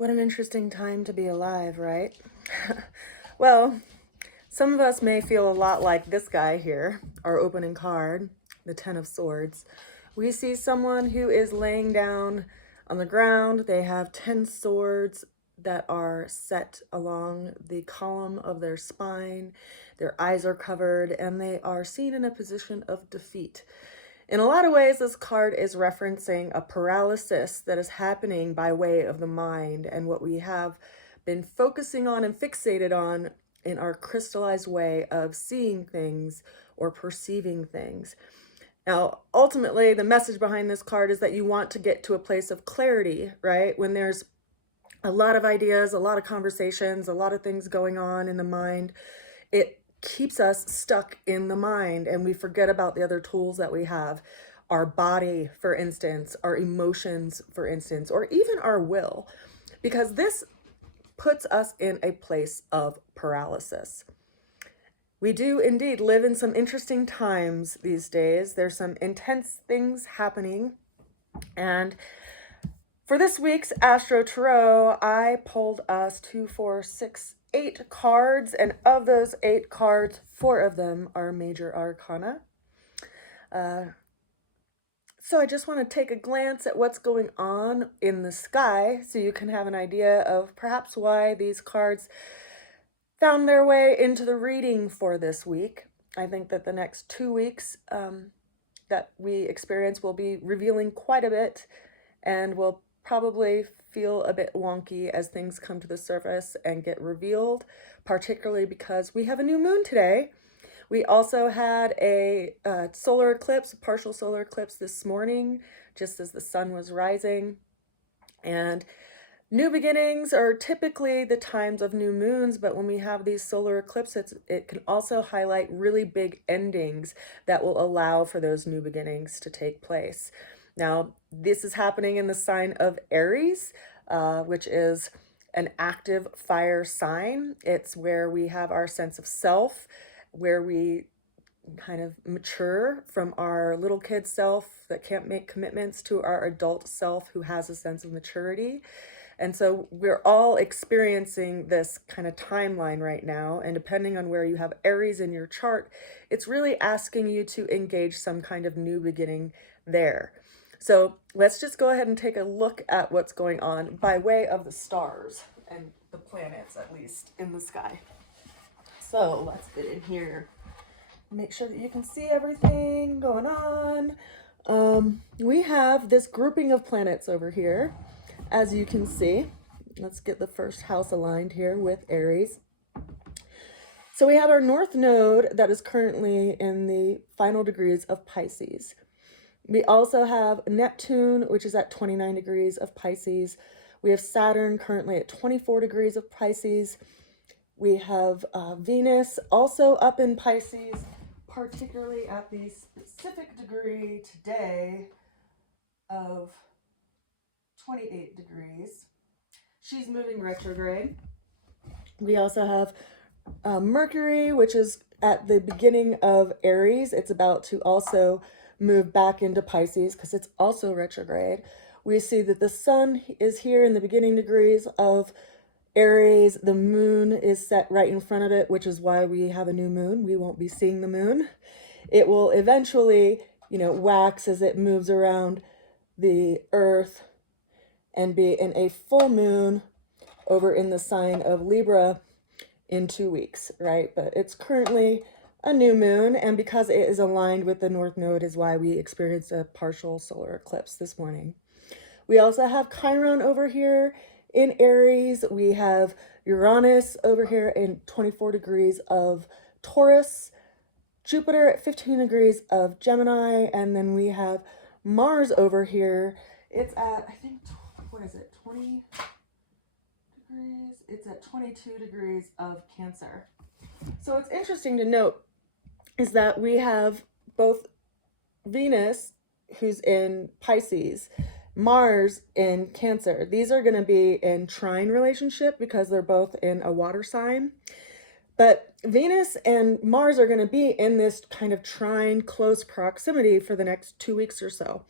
What an interesting time to be alive, right? Well, some of us may feel a lot like this guy here, our opening card, the Ten of Swords. We see someone who is laying down on the ground. They have 10 swords that are set along the column of their spine. Their eyes are covered, and they are seen in a position of defeat. In a lot of ways, this card is referencing a paralysis that is happening by way of the mind and what we have been focusing on and fixated on in our crystallized way of seeing things or perceiving things. Now, ultimately, the message behind this card is that you want to get to a place of clarity, right? When there's a lot of ideas, a lot of conversations, a lot of things going on in the mind, it keeps us stuck in the mind and we forget about the other tools that we have. Our body, for instance, our emotions, for instance, or even our will, because this puts us in a place of paralysis. We do indeed live in some interesting times these days. There's some intense things happening. And for this week's Astro Tarot, I pulled us 2, 4, 6, 8 cards, and of those 8 cards, 4 of them are major arcana. So I just want to take a glance at what's going on in the sky so you can have an idea of perhaps why these cards found their way into the reading for this week. I think that the next 2 weeks that we experience will be revealing quite a bit, and will probably feel a bit wonky as things come to the surface and get revealed, particularly because we have a new moon today. We also had a solar eclipse, a partial solar eclipse this morning, just as the sun was rising. And new beginnings are typically the times of new moons, but when we have these solar eclipses, it can also highlight really big endings that will allow for those new beginnings to take place. Now, this is happening in the sign of Aries, which is an active fire sign. It's where we have our sense of self, where we kind of mature from our little kid self that can't make commitments to our adult self who has a sense of maturity. And so we're all experiencing this kind of timeline right now. And depending on where you have Aries in your chart, it's really asking you to engage some kind of new beginning there. So let's just go ahead and take a look at what's going on by way of the stars and the planets, at least, in the sky. So let's get in here. Make sure that you can see everything going on. We have this grouping of planets over here, as you can see. Let's get the first house aligned here with Aries. So we have our North Node that is currently in the final degrees of Pisces. We also have Neptune, which is at 29 degrees of Pisces. We have Saturn currently at 24 degrees of Pisces. We have Venus also up in Pisces, particularly at the specific degree today of 28 degrees. She's moving retrograde. We also have Mercury, which is at the beginning of Aries. It's about to also move back into Pisces because it's also retrograde. We see that the sun is here in the beginning degrees of Aries. The moon is set right in front of it, which is why we have a new moon. We won't be seeing the moon. It will eventually, wax as it moves around the earth and be in a full moon over in the sign of Libra in 2 weeks, right? But it's currently a new moon, and because it is aligned with the North Node is why we experienced a partial solar eclipse this morning. We also have Chiron over here in Aries. We have Uranus over here in 24 degrees of Taurus, Jupiter at 15 degrees of Gemini, and then we have Mars over here. It's at, I think, what is it, 20 degrees? It's at 22 degrees of Cancer. So it's interesting to note is that we have both Venus, who's in Pisces, Mars in Cancer. These are going to be in trine relationship because they're both in a water sign. But Venus and Mars are going to be in this kind of trine close proximity for the next 2 weeks or so.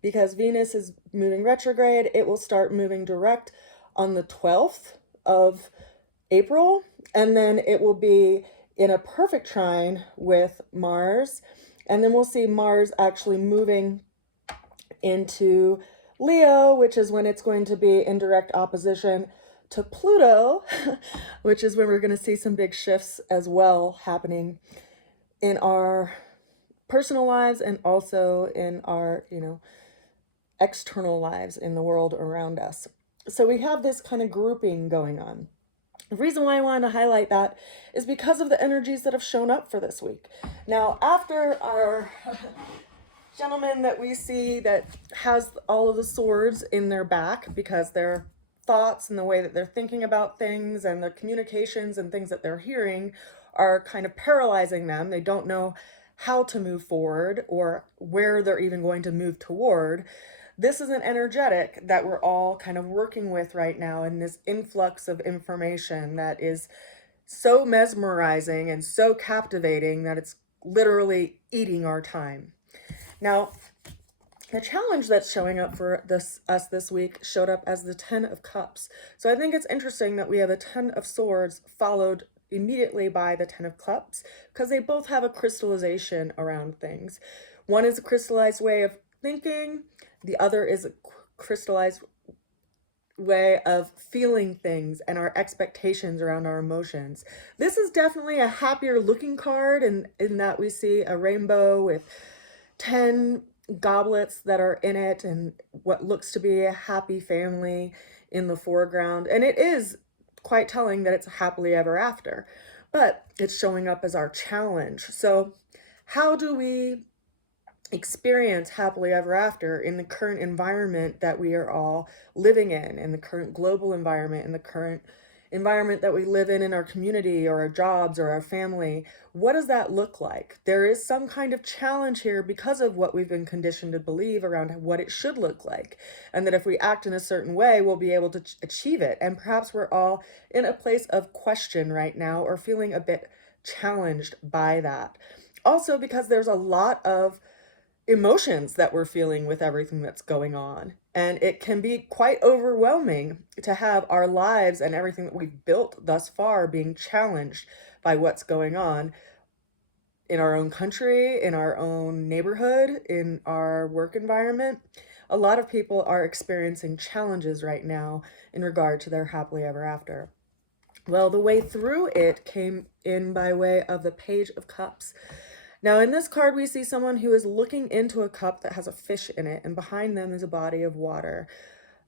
Because Venus is moving retrograde, it will start moving direct on the 12th of April, and then it will be in a perfect trine with Mars, and then we'll see Mars actually moving into Leo, which is when it's going to be in direct opposition to Pluto, which is when we're going to see some big shifts as well happening in our personal lives and also in our, external lives in the world around us. So we have this kind of grouping going on. The reason why I wanted to highlight that is because of the energies that have shown up for this week. Now, after our gentleman that we see that has all of the swords in their back because their thoughts and the way that they're thinking about things and their communications and things that they're hearing are kind of paralyzing them. They don't know how to move forward or where they're even going to move toward. This is an energetic that we're all kind of working with right now in this influx of information that is so mesmerizing and so captivating that it's literally eating our time. Now, the challenge that's showing up for us this week showed up as the 10 of Cups. So I think it's interesting that we have a 10 of Swords followed immediately by the 10 of Cups because they both have a crystallization around things. One is a crystallized way of thinking. The other is a crystallized way of feeling things and our expectations around our emotions. This is definitely a happier looking card in that we see a rainbow with 10 goblets that are in it and what looks to be a happy family in the foreground. And it is quite telling that it's happily ever after, but it's showing up as our challenge. So how do we experience happily ever after in the current environment that we are all living in the current global environment, in the current environment that we live in our community or our jobs or our family? What does that look like? There is some kind of challenge here because of what we've been conditioned to believe around what it should look like, and that if we act in a certain way, we'll be able to achieve it. And perhaps we're all in a place of question right now or feeling a bit challenged by that. Also, because there's a lot of emotions that we're feeling with everything that's going on. And it can be quite overwhelming to have our lives and everything that we've built thus far being challenged by what's going on in our own country, in our own neighborhood, in our work environment. A lot of people are experiencing challenges right now in regard to their happily ever after. Well, the way through it came in by way of the Page of Cups. Now, in this card, we see someone who is looking into a cup that has a fish in it, and behind them is a body of water,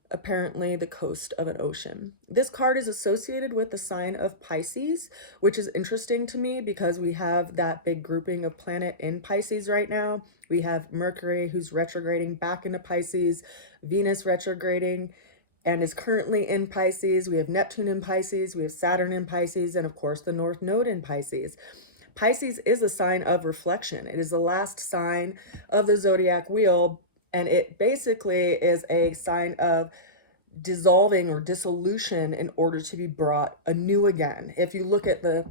apparently the coast of an ocean. This card is associated with the sign of Pisces, which is interesting to me because we have that big grouping of planet in Pisces right now. We have Mercury, who's retrograding back into Pisces, Venus retrograding and is currently in Pisces. We have Neptune in Pisces, we have Saturn in Pisces, and of course the North Node in Pisces. Pisces is a sign of reflection. It is the last sign of the zodiac wheel, and it basically is a sign of dissolving or dissolution in order to be brought anew again. If you look at the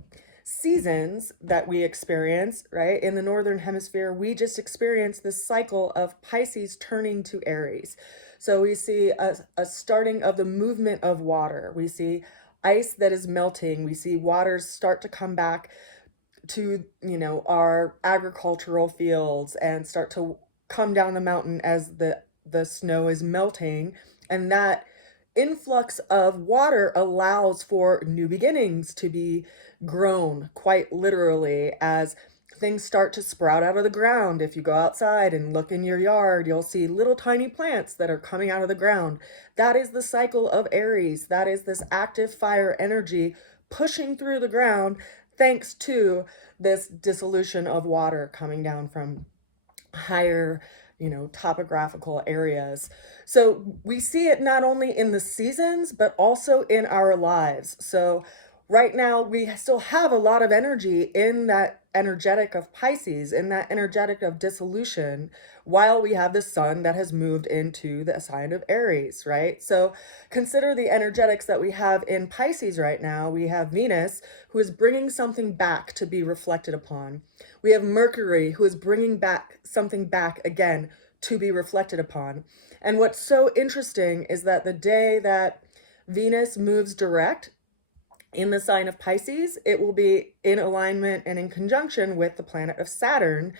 seasons that we experience, right, in the Northern Hemisphere, we just experience this cycle of Pisces turning to Aries. So we see a starting of the movement of water. We see ice that is melting. We see waters start to come back to, our agricultural fields and start to come down the mountain as the snow is melting. And that influx of water allows for new beginnings to be grown, quite literally, as things start to sprout out of the ground. If you go outside and look in your yard, you'll see little tiny plants that are coming out of the ground. That is the cycle of Aries. That is this active fire energy pushing through the ground thanks to this dissolution of water coming down from higher, topographical areas. So we see it not only in the seasons, but also in our lives. So right now, we still have a lot of energy in that energetic of Pisces, in that energetic of dissolution, while we have the sun that has moved into the sign of Aries, right? So consider the energetics that we have in Pisces right now. We have Venus, who is bringing something back to be reflected upon. We have Mercury, who is bringing back something back again to be reflected upon. And what's so interesting is that the day that Venus moves direct in the sign of Pisces. It will be in alignment and in conjunction with the planet of Saturn,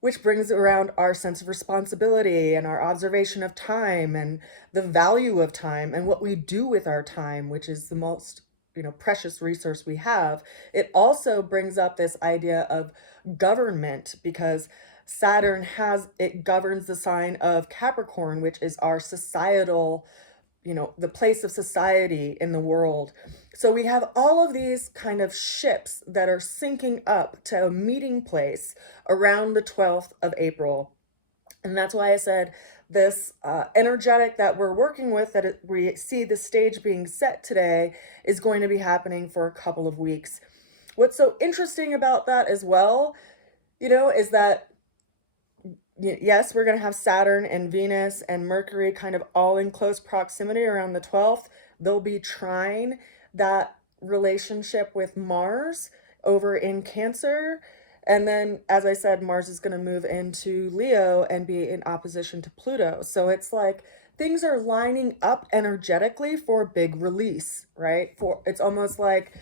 which brings around our sense of responsibility and our observation of time and the value of time and what we do with our time, which is the most, precious resource we have. It also brings up this idea of government, because it governs the sign of Capricorn, which is our societal, the place of society in the world. So we have all of these kind of ships that are syncing up to a meeting place around the 12th of April. And that's why I said this energetic that we're working with, we see the stage being set today, is going to be happening for a couple of weeks. What's so interesting about that as well, is that yes, we're going to have Saturn and Venus and Mercury kind of all in close proximity around the 12th. They'll be trine that relationship with Mars over in Cancer. And then, as I said, Mars is going to move into Leo and be in opposition to Pluto. So it's like things are lining up energetically for a big release, right? It's almost like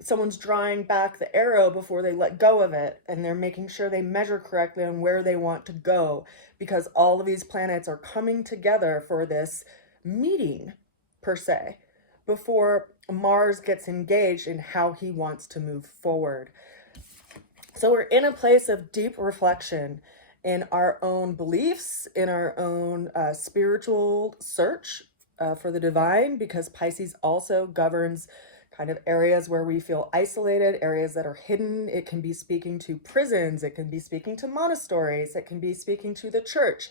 someone's drawing back the arrow before they let go of it, and they're making sure they measure correctly on where they want to go, because all of these planets are coming together for this meeting, per se, before Mars gets engaged in how he wants to move forward. So we're in a place of deep reflection in our own beliefs, in our own spiritual search for the divine, because Pisces also governs kind of areas where we feel isolated, areas that are hidden. It can be speaking to prisons, it can be speaking to monasteries, it can be speaking to the church.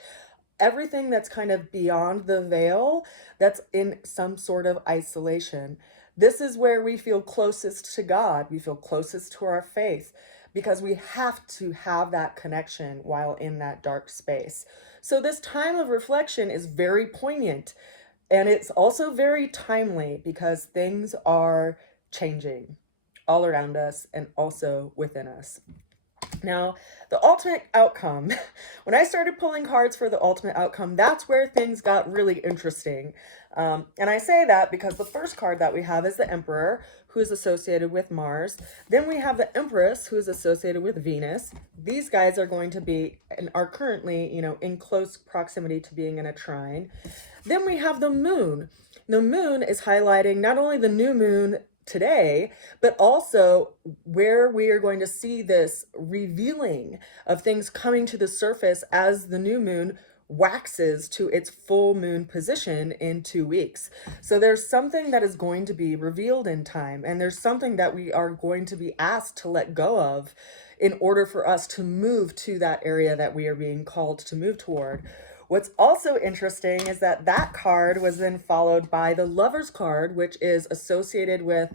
Everything that's kind of beyond the veil, that's in some sort of isolation. This is where we feel closest to God, we feel closest to our faith, because we have to have that connection while in that dark space. So this time of reflection is very poignant. And it's also very timely, because things are changing all around us and also within us. Now, the ultimate outcome, when I started pulling cards for the ultimate outcome, that's where things got really interesting. And I say that because the first card that we have is the Emperor, who is associated with Mars. Then we have the Empress, who is associated with Venus. These guys are going to be, and are currently, in close proximity to being in a trine. Then we have the Moon. The Moon is highlighting not only the new moon today, but also where we are going to see this revealing of things coming to the surface as the new moon waxes to its full moon position in 2 weeks. So there's something that is going to be revealed in time, and there's something that we are going to be asked to let go of in order for us to move to that area that we are being called to move toward. What's also interesting is that that card was then followed by the Lover's card, which is associated with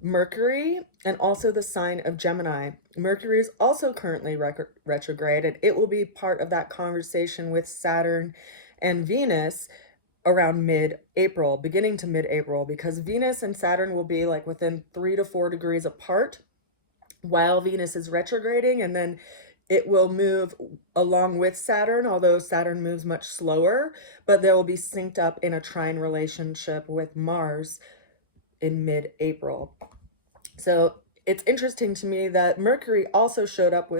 Mercury and also the sign of Gemini. Mercury is also currently retrograde, and it will be part of that conversation with Saturn and Venus around mid-April, beginning to mid-April, because Venus and Saturn will be like within 3 to 4 degrees apart while Venus is retrograding, and then it will move along with Saturn, although Saturn moves much slower, but they will be synced up in a trine relationship with Mars in mid-April. So it's interesting to me that Mercury also showed up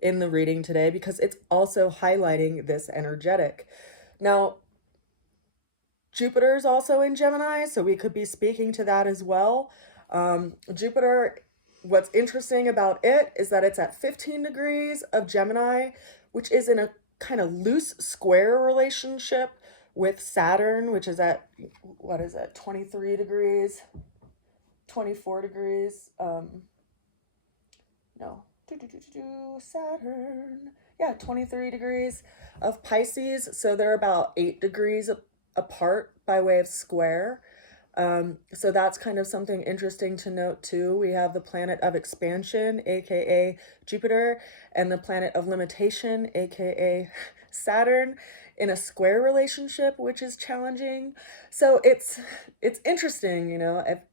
in the reading today, because it's also highlighting this energetic. Now, Jupiter is also in Gemini, so we could be speaking to that as well. Jupiter, what's interesting about it is that it's at 15 degrees of Gemini, which is in a kind of loose square relationship with Saturn, which is at, 23 degrees, 24 degrees, Saturn, 23 degrees of Pisces. So they're about 8 degrees apart by way of square. So that's kind of something interesting to note too. We have the planet of expansion, aka Jupiter, and the planet of limitation, aka Saturn, in a square relationship, which is challenging. So it's interesting,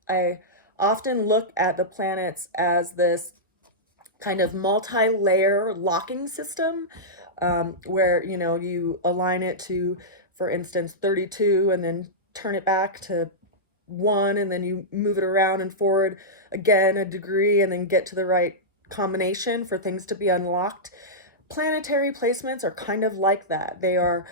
I often look at the planets as this kind of multi-layer locking system, where you align it to, for instance, 32, and then turn it back to one, and then you move it around and forward again a degree and then get to the right combination for things to be unlocked. Planetary placements are kind of like that. They are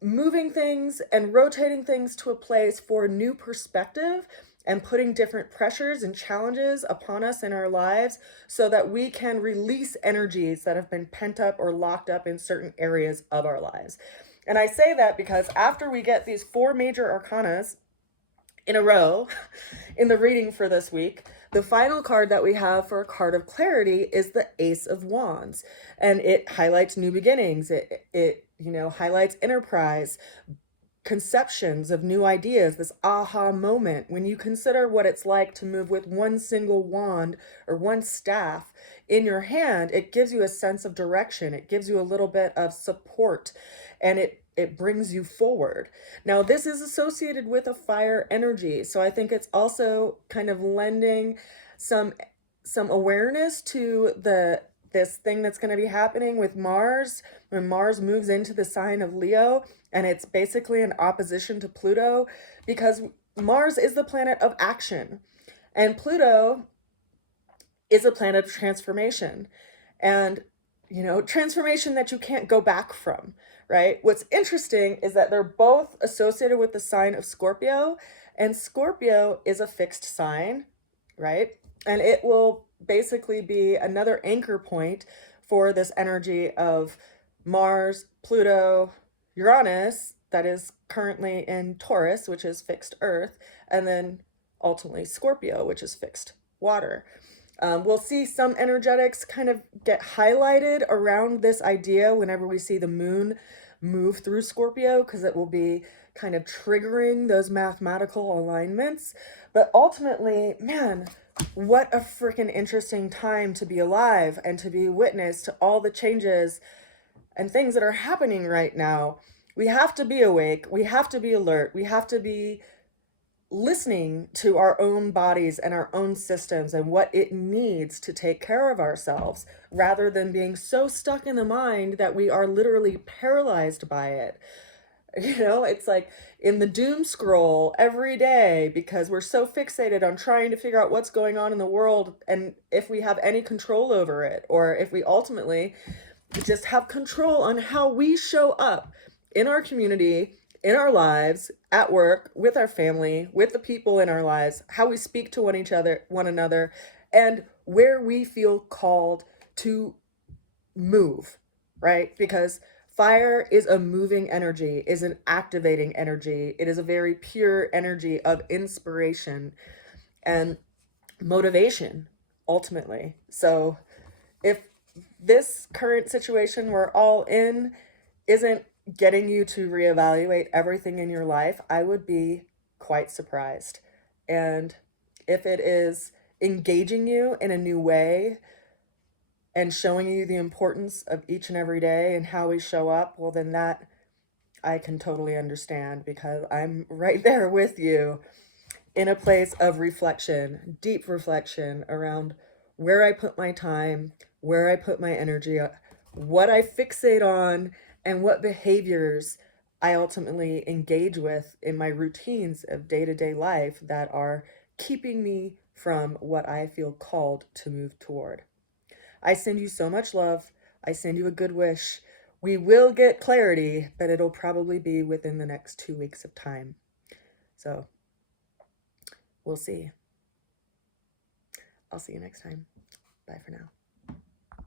moving things and rotating things to a place for new perspective and putting different pressures and challenges upon us in our lives so that we can release energies that have been pent up or locked up in certain areas of our lives. And I say that because after we get these 4 major arcanas in a row in the reading for this week, the final card that we have for a card of clarity is the Ace of Wands, and it highlights new beginnings. It highlights enterprise, conceptions of new ideas, this aha moment when you consider what it's like to move with one single wand or one staff in your hand. It gives you a sense of direction. It gives you a little bit of support, and it brings you forward. Now, this is associated with a fire energy, so I think it's also kind of lending some awareness to this thing that's going to be happening with Mars when Mars moves into the sign of Leo, and it's basically in opposition to Pluto, because Mars is the planet of action and Pluto is a planet of transformation, and transformation that you can't go back from, right? What's interesting is that they're both associated with the sign of Scorpio, and Scorpio is a fixed sign, right? And it will basically be another anchor point for this energy of Mars, Pluto, Uranus, that is currently in Taurus, which is fixed earth, and then ultimately Scorpio, which is fixed water. We'll see some energetics kind of get highlighted around this idea whenever we see the moon move through Scorpio, because it will be kind of triggering those mathematical alignments. But ultimately, man, what a freaking interesting time to be alive and to be witness to all the changes and things that are happening right now. We have to be awake. We have to be alert. We have to be listening to our own bodies and our own systems and what it needs to take care of ourselves, rather than being so stuck in the mind that we are literally paralyzed by it. It's like in the doom scroll every day, because we're so fixated on trying to figure out what's going on in the world and if we have any control over it, or if we ultimately just have control on how we show up in our community, in our lives, at work, with our family, with the people in our lives, how we speak to one another, and where we feel called to move, right? Because fire is a moving energy, is an activating energy. It is a very pure energy of inspiration and motivation, ultimately. So if this current situation we're all in isn't getting you to reevaluate everything in your life, I would be quite surprised. And if it is engaging you in a new way and showing you the importance of each and every day and how we show up, well, then that I can totally understand, because I'm right there with you in a place of reflection, deep reflection around where I put my time, where I put my energy, what I fixate on, and what behaviors I ultimately engage with in my routines of day-to-day life that are keeping me from what I feel called to move toward. I send you so much love. I send you a good wish. We will get clarity, but it'll probably be within the next 2 weeks of time. So we'll see. I'll see you next time. Bye for now.